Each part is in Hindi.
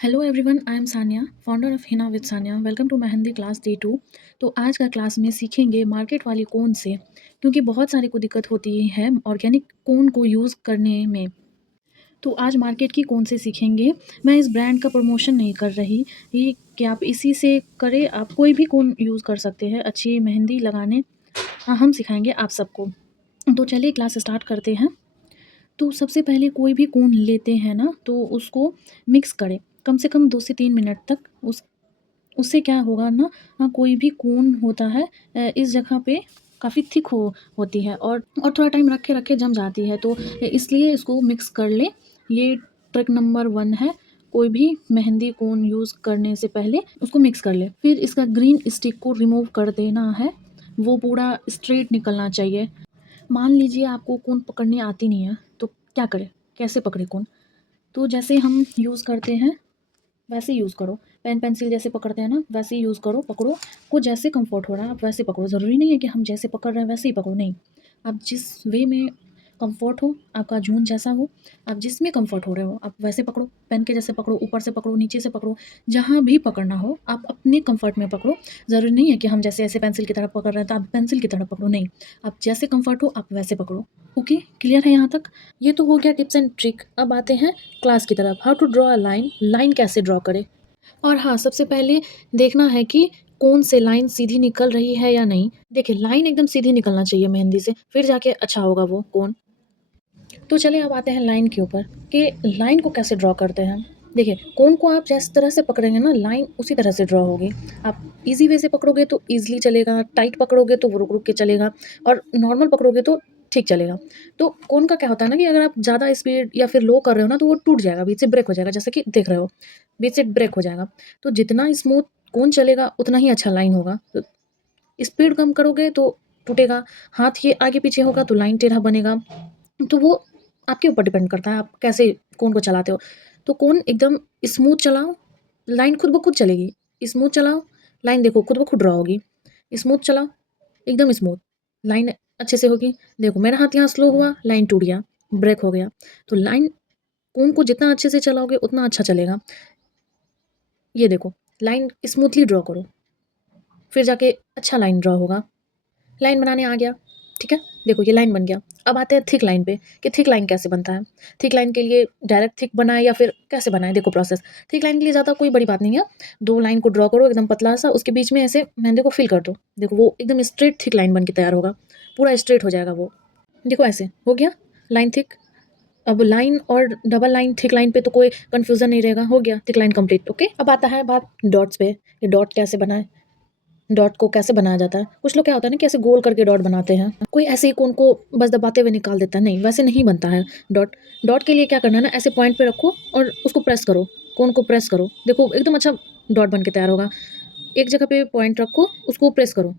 Hello everyone, I am Sania, founder of Hina with Sania. Welcome to my Hindi class day 2। तो आज का क्लास में सीखेंगे मार्केट वाली कोन से, क्योंकि बहुत सारे को दिक्कत होती है ऑर्गेनिक कोन को यूज़ करने में। तो आज मार्केट की कोन से सीखेंगे। मैं इस ब्रांड का प्रमोशन नहीं कर रही ये कि आप इसी से करें, आप कोई भी कोन यूज़ कर सकते हैं अच्छी मेहंदी लगाने। हाँ, हम सिखाएंगे आप सबको। तो चलिए क्लास स्टार्ट करते हैं। तो सबसे पहले कोई भी कोन लेते हैं ना, तो उसको मिक्स करें कम से कम 2 से 3 मिनट तक। उससे क्या होगा ना, कोई भी कोन होता है इस जगह पे काफ़ी थिक होती है और थोड़ा टाइम रखे रखे जम जाती है, तो इसलिए इसको मिक्स कर लें। ये ट्रिक नंबर 1 है। कोई भी मेहंदी कोन यूज़ करने से पहले उसको मिक्स कर ले, फिर इसका ग्रीन स्टिक को रिमूव कर देना है। वो पूरा स्ट्रेट निकलना चाहिए। मान लीजिए आपको कोन पकड़नी आती नहीं है, तो क्या करें, कैसे पकड़े कोन? तो जैसे हम यूज़ करते हैं वैसे यूज़ करो। पेन पेंसिल जैसे पकड़ते हैं ना, वैसे ही यूज़ करो, पकड़ो। को जैसे कंफर्ट हो रहा है आप वैसे पकड़ो। ज़रूरी नहीं है कि हम जैसे पकड़ रहे हैं वैसे ही पकड़ो, नहीं। आप जिस वे में कंफर्ट हो, आपका जून जैसा हो, आप जिसमें कंफर्ट हो रहे हो आप वैसे पकड़ो। पेन के जैसे पकड़ो, ऊपर से पकड़ो, नीचे से पकड़ो, जहाँ भी पकड़ना हो आप अपने कंफर्ट में पकड़ो। ज़रूरी नहीं है कि हम जैसे ऐसे पेंसिल की तरह पकड़ रहे हैं तो आप पेंसिल की तरह पकड़ो, नहीं। आप जैसे कंफर्ट हो आप वैसे पकड़ो। ओके, क्लियर है यहाँ तक? ये तो हो गया टिप्स एंड ट्रिक। अब आते हैं क्लास की तरफ। How to draw a line, line कैसे ड्रॉ करें। और हाँ, सबसे पहले देखना है कि कौन से लाइन सीधी निकल रही है या नहीं। देखिए, लाइन एकदम सीधी निकलना चाहिए मेहंदी से, फिर जाके अच्छा होगा वो कोन। तो चलिए अब आते हैं लाइन के ऊपर कि लाइन को कैसे ड्रॉ करते हैं। देखिए, कोन को आप जिस तरह से पकड़ेंगे ना, लाइन उसी तरह से ड्रॉ होगी। आप ईज़ी वे से पकड़ोगे तो ईज़िली चलेगा, टाइट पकड़ोगे तो वो रुक-रुक के चलेगा और नॉर्मल पकड़ोगे तो ठीक चलेगा। तो कोन का क्या होता है ना कि अगर आप ज़्यादा स्पीड या फिर लो कर रहे हो ना, तो वो टूट जाएगा, बीच से ब्रेक हो जाएगा, जैसे कि देख रहे हो, बीच से ब्रेक हो जाएगा। तो जितना स्मूथ कोन चलेगा उतना ही अच्छा लाइन होगा। तो स्पीड कम करोगे तो टूटेगा, हाथ ये आगे-पीछे होगा तो लाइन टेढ़ा बनेगा। तो वो आपके ऊपर डिपेंड करता है आप कैसे कोन को चलाते हो। तो कोन एकदम स्मूथ चलाओ, लाइन खुद ब खुद चलेगी। स्मूथ चलाओ, लाइन देखो खुद ब खुद ड्रॉ होगी। स्मूथ चलाओ, एकदम स्मूथ, लाइन अच्छे से होगी। देखो मेरा हाथ यहाँ स्लो हुआ, लाइन टूट गया, ब्रेक हो गया। तो लाइन कोन को जितना अच्छे से चलाओगे उतना अच्छा चलेगा। ये देखो, लाइन स्मूथली ड्रॉ करो, फिर जाके अच्छा लाइन ड्रॉ होगा। लाइन बनाने आ गया, ठीक है? देखो ये लाइन बन गया। अब आते हैं थिक लाइन पे कि थिक लाइन कैसे बनता है। थिक लाइन के लिए डायरेक्ट थिक बनाएँ या फिर कैसे बनाएँ, देखो प्रोसेस। थिक लाइन के लिए ज़्यादा कोई बड़ी बात नहीं है। 2 लाइन को ड्रॉ करो एकदम पतला-सा, उसके बीच में ऐसे मेहंदी को फिल कर दो। देखो वो एकदम स्ट्रेट थिक लाइन बन के तैयार होगा। पूरा स्ट्रेट हो जाएगा वो। देखो ऐसे, हो गया लाइन थिक। अब लाइन और डबल लाइन, थिक लाइन पे तो कोई कन्फ्यूज़न नहीं रहेगा, हो गया थिक लाइन कंप्लीट, ओके? अब आता है बात डॉट्स पे, ये डॉट कैसे बनाएँ? डॉट को कैसे बनाया जाता है? कुछ लोग क्या होता है ना कि ऐसे गोल करके डॉट बनाते हैं। कोई ऐसे ही कोन को बस दबाते हुए निकाल देता है, नहीं वैसे नहीं बनता है डॉट। डॉट के लिए क्या करना है ना, ऐसे पॉइंट पे रखो और उसको प्रेस करो, कोन को प्रेस करो। देखो एकदम अच्छा डॉट बन के तैयार होगा। एक जगह पे पॉइंट रखो, उसको प्रेस करो।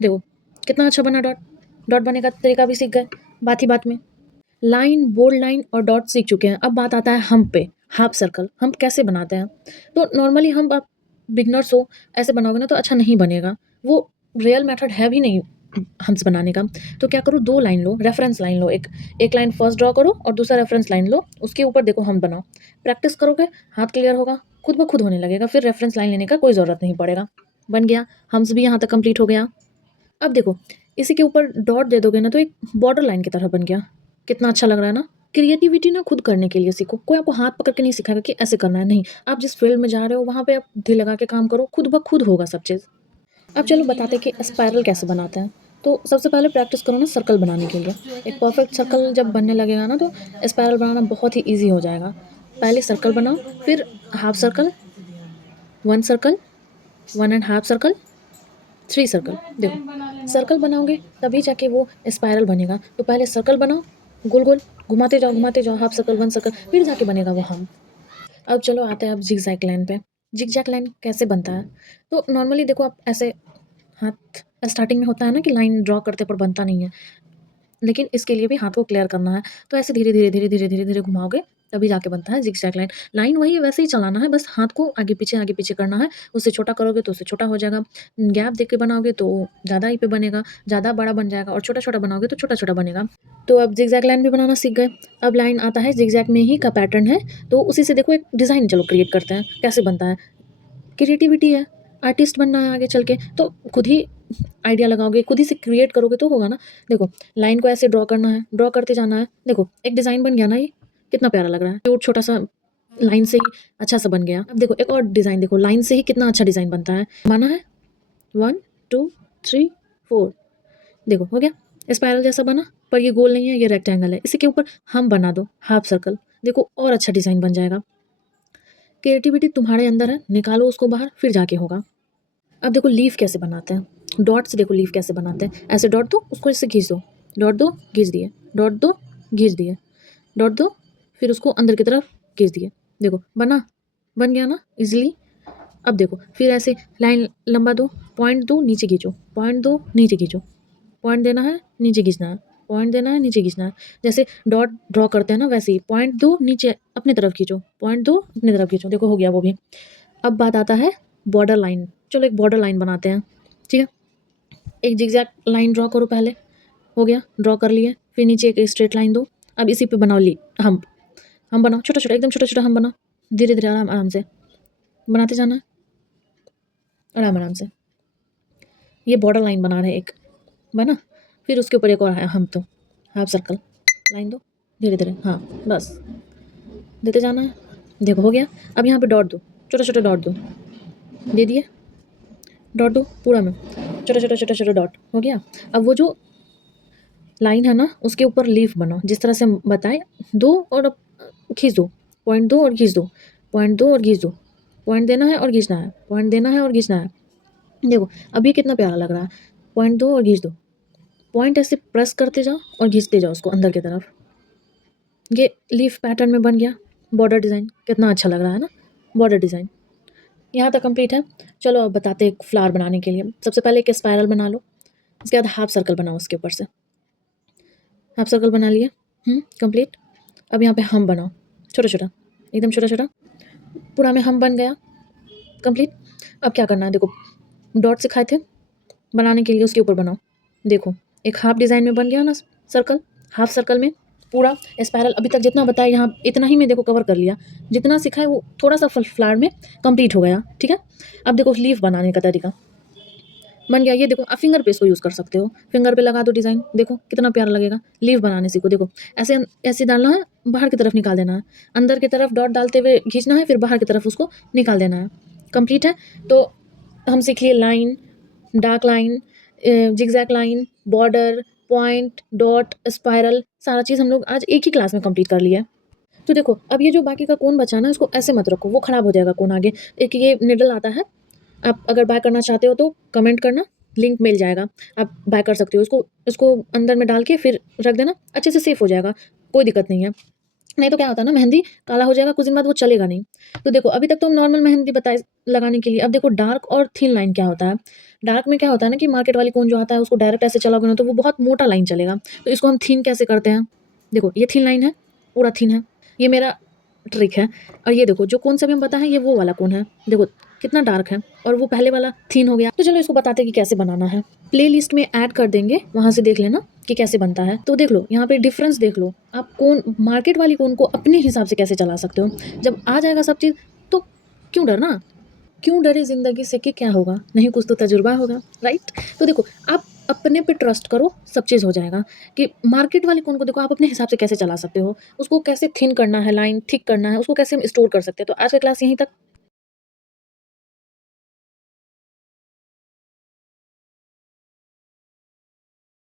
देखो कितना अच्छा बना डॉट। डॉट बनने का तरीका भी सीख गए, बात ही बात में। लाइन, बोल्ड लाइन और डॉट सीख चुके हैं। अब बात आता है हम्प पे, हाफ सर्कल। हम्प कैसे बनाते हैं? तो नॉर्मली हम्प आप बिगिनर्स हो, ऐसे बनाओगे ना तो अच्छा नहीं बनेगा। वो रियल मेथड है भी नहीं हम्प्स बनाने का। तो क्या करो, 2 लाइन लो, रेफरेंस लाइन लो, एक एक लाइन फर्स्ट ड्रॉ करो और दूसरा रेफरेंस लाइन लो, उसके ऊपर देखो हम्प बनाओ। प्रैक्टिस करोगे, हाथ क्लियर होगा, खुद ब खुद होने लगेगा, फिर रेफरेंस लाइन लेने का कोई ज़रूरत नहीं पड़ेगा। बन गया, हम्प्स भी यहाँ तक कंप्लीट हो गया। अब देखो, इसी के ऊपर डॉट दे दोगे ना तो एक बॉर्डर लाइन की तरह बन गया। कितना अच्छा लग रहा है ना? क्रिएटिविटी ना खुद करने के लिए सीखो। कोई आपको हाथ पकड़ के नहीं सिखाएगा कि ऐसे करना है, नहीं। आप जिस फील्ड में जा रहे हो वहाँ पे आप दिल लगा के काम करो, खुद ब खुद होगा सब चीज़। अब चलो बताते हैं कि स्पाइरल कैसे बनाते हैं। तो सबसे पहले प्रैक्टिस करो ना सर्कल बनाने के लिए। एक परफेक्ट सर्कल जब बनने लगेगा ना तो स्पाइरल बनाना बहुत ही ईज़ी हो जाएगा। पहले सर्कल बनाओ, फिर half circle, 1 circle, 1 and half circle, 3 circle. देखो, सर्कल बनाओगे तभी जाके वो स्पाइरल बनेगा। तो पहले सर्कल बनाओ, गोल-गोल घुमाते जाओ, हाफ सर्कल, 1 सर्कल, फिर जाके बनेगा वो हम्प। अब चलो आते हैं अब ज़िगज़ैग लाइन पे। ज़िगज़ैग लाइन कैसे बनता है? तो नॉर्मली देखो आप ऐसे हाथ स्टार्टिंग में होता है ना कि लाइन ड्रॉ करते पर बनता नहीं है, लेकिन इसके लिए भी हाथ को क्लियर करना है। तो ऐसे धीरे-धीरे, धीरे-धीरे, धीरे-धीरे घुमाओगे तभी जाके बनता है ज़िगज़ैग लाइन। लाइन वही है, वैसे ही चलाना है, बस हाथ को आगे पीछे करना है। उससे छोटा करोगे तो उससे छोटा हो जाएगा। गैप देख के बनाओगे तो ज़्यादा ही पे बनेगा, ज़्यादा बड़ा बन जाएगा, और छोटा-छोटा बनाओगे तो छोटा-छोटा बनेगा। तो अब ज़िगज़ैग लाइन भी बनाना सीख गए। अब लाइन आता है ज़िगज़ैग में ही का पैटर्न है, तो उसी से देखो एक डिज़ाइन चलो क्रिएट करते हैं, कैसे बनता है। क्रिएटिविटी है, आर्टिस्ट बनना है आगे चल के, तो खुद ही आइडिया लगाओगे, खुद ही से क्रिएट करोगे तो होगा ना। देखो लाइन को ऐसे ड्रॉ करना है, ड्रॉ करते जाना है। देखो एक डिज़ाइन बन गया ना, ये कितना प्यारा लग रहा है। क्यूट छोटा-सा लाइन से ही अच्छा-सा बन गया। अब देखो एक और डिज़ाइन देखो, लाइन से ही कितना अच्छा डिज़ाइन बनता है। माना है 1, 2, 3, 4, देखो हो गया। स्पाइरल जैसा बना, पर ये गोल नहीं है, ये रेक्टेंगल है। इसी के ऊपर हम बना दो हाफ सर्कल, देखो और अच्छा डिज़ाइन बन जाएगा। क्रिएटिविटी तुम्हारे अंदर है, निकालो उसको बाहर, फिर जाके होगा। अब देखो लीफ कैसे बनाते हैं, डॉट से देखो लीफ कैसे बनाते हैं। ऐसे डॉट दो, उसको इससे खींच दो, डॉट दो, खींच दिए, डॉट दो, खींच दिए, डॉट दो, फिर उसको अंदर की तरफ खींच दिए। देखो बन गया ना इजीली। अब देखो फिर ऐसे लाइन लंबा दो, पॉइंट दो, नीचे खींचो, पॉइंट दो, नीचे खींचो, पॉइंट देना है, नीचे खींचना है, पॉइंट देना है, नीचे खींचना है। जैसे डॉट ड्रॉ करते हैं ना, वैसे ही पॉइंट दो, नीचे अपनी तरफ खींचो, पॉइंट दो, अपनी तरफ खींचो। देखो हो गया वो भी। अब बात आता है बॉर्डर लाइन। चलो एक बॉर्डर लाइन बनाते हैं, ठीक है। एक जिगजैग लाइन ड्रॉ करो पहले, हो गया, ड्रॉ कर लिए। फिर नीचे एक स्ट्रेट लाइन दो। अब इसी पे बनाओ ली हम बनाओ, छोटा छोटा, एकदम छोटा छोटा हम बनाओ, धीरे धीरे आराम आराम से बनाते जाना है, आराम आराम से। ये बॉर्डर लाइन बना रहे हैं एक, बना। फिर उसके ऊपर एक और है हम, तो हाफ सर्कल लाइन दो, धीरे धीरे, हाँ बस देते जाना है। देखो हो गया। अब यहाँ पे डॉट दो, छोटा छोटा डॉट दो, दे दिए, डॉट दो पूरा में, छोटा छोटा छोटा छोटा डॉट, हो गया। अब वो जो लाइन है ना, उसके ऊपर लीफ बनाओ जिस तरह से हम बताए, दो और अब खींच दो, पॉइंट दो और खींच दो, पॉइंट दो और खींच दो, पॉइंट देना है और खींचना है, पॉइंट देना है और खींचना है। देखो अभी कितना प्यारा लग रहा है। पॉइंट दो और खींच दो, पॉइंट ऐसे प्रेस करते जाओ और खींचते जाओ उसको अंदर की तरफ। ये लीफ पैटर्न में बन गया बॉर्डर डिज़ाइन, कितना अच्छा लग रहा है ना बॉर्डर डिज़ाइन। यहाँ तक कंप्लीट है। चलो अब बताते हैं एक फ्लावर बनाने के लिए। सबसे पहले एक स्पायरल बना लो, उसके बाद हाफ सर्कल बनाओ उसके ऊपर से। हाफ सर्कल बना लिए, कंप्लीट। अब यहाँ पे हम बनाओ, छोटा छोटा, एकदम छोटा छोटा, पूरा में हम बन गया, कंप्लीट। अब क्या करना है, देखो डॉट सिखाए थे बनाने के लिए, उसके ऊपर बनाओ। देखो एक हाफ डिज़ाइन में बन गया ना सर्कल, हाफ सर्कल में पूरा स्पायरल। अभी तक जितना बताया यहाँ इतना ही मैं देखो कवर कर लिया, जितना सिखाए वो थोड़ा सा फ्लावर में कंप्लीट हो गया, ठीक है। अब देखो लीफ बनाने का तरीका बन गया। ये देखो आप फिंगर पे इसको यूज़ कर सकते हो, फिंगर पे लगा दो डिज़ाइन, देखो कितना प्यारा लगेगा। लीफ बनाने सीखो, देखो ऐसे ऐसे डालना है, बाहर की तरफ निकाल देना है, अंदर की तरफ डॉट डालते हुए खींचना है, फिर बाहर की तरफ उसको निकाल देना है, कंप्लीट है। तो हम सीख लिए line, dark line, zigzag line, border, point, dot, spiral, सारा चीज़ हम लोग आज एक ही क्लास में कंप्लीट कर लिया। तो देखो अब ये जो बाकी का कोन बचा ना, इसको ऐसे मत रखो, वो ख़राब हो जाएगा कोन आगे। एक ये निडल आता है, आप अगर बाय करना चाहते हो तो कमेंट करना, लिंक मिल जाएगा, आप बाय कर सकते हो। इसको इसको अंदर में डाल के फिर रख देना, अच्छे से सेफ हो जाएगा, कोई दिक्कत नहीं है। नहीं तो क्या होता है ना, मेहंदी काला हो जाएगा, कुछ दिन बाद वो चलेगा नहीं। तो देखो अभी तक तो हम नॉर्मल मेहंदी बताए लगाने के लिए। अब देखो डार्क और थिन लाइन क्या होता है। डार्क में क्या होता है ना कि मार्केट वाली कोन जो आता है उसको डायरेक्ट ऐसे चलाओगे ना तो वो बहुत मोटा लाइन चलेगा। तो इसको हम थिन कैसे करते हैं, देखो ये थिन लाइन है, पूरा थिन है, ये मेरा ट्रिक है। और ये देखो जो कोन सा भी हम बताएं, ये वो वाला कोन है, देखो कितना डार्क है, और वो पहले वाला थिन हो गया। तो चलो इसको बताते हैं कि कैसे बनाना है। प्ले लिस्ट में ऐड कर देंगे, वहाँ से देख लेना कि कैसे बनता है। तो देख लो यहाँ पे डिफरेंस देख लो, आप कोन मार्केट वाली कोन को अपने हिसाब से कैसे चला सकते हो। जब आ जाएगा सब चीज़ तो क्यों डरना, क्यों डरे ज़िंदगी से कि क्या होगा, नहीं कुछ तो तजुर्बा होगा, राइट। तो देखो आप अपने पे ट्रस्ट करो, सब चीज़ हो जाएगा। कि मार्केट वाली कोन को देखो आप अपने हिसाब से कैसे चला सकते हो, उसको कैसे थिन करना है, लाइन थिक करना है, उसको कैसे हम स्टोर कर सकते हैं। तो आज का क्लास यहीं तक।